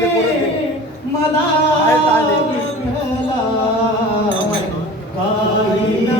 दे, परत दे. मला काही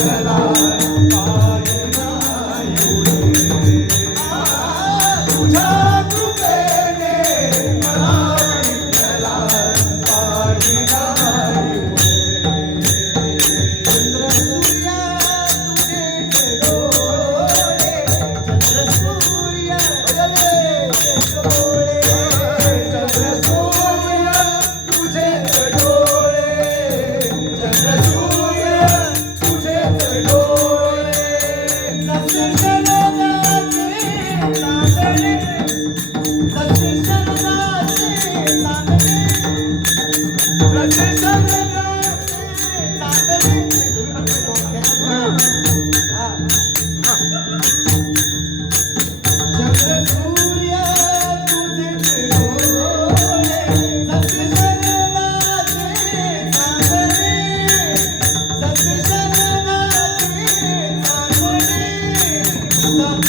Jai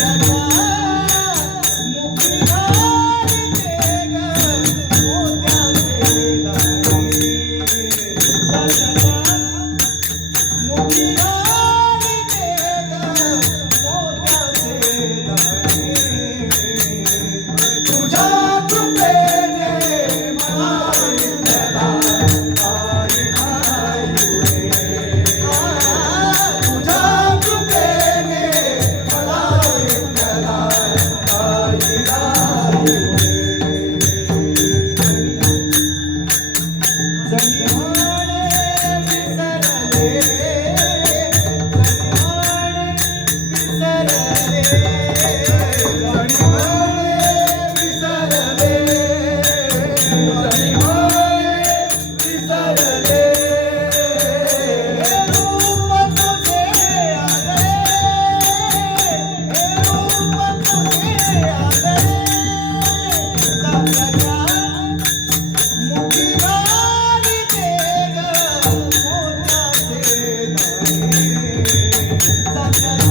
Thank you. Sagrado.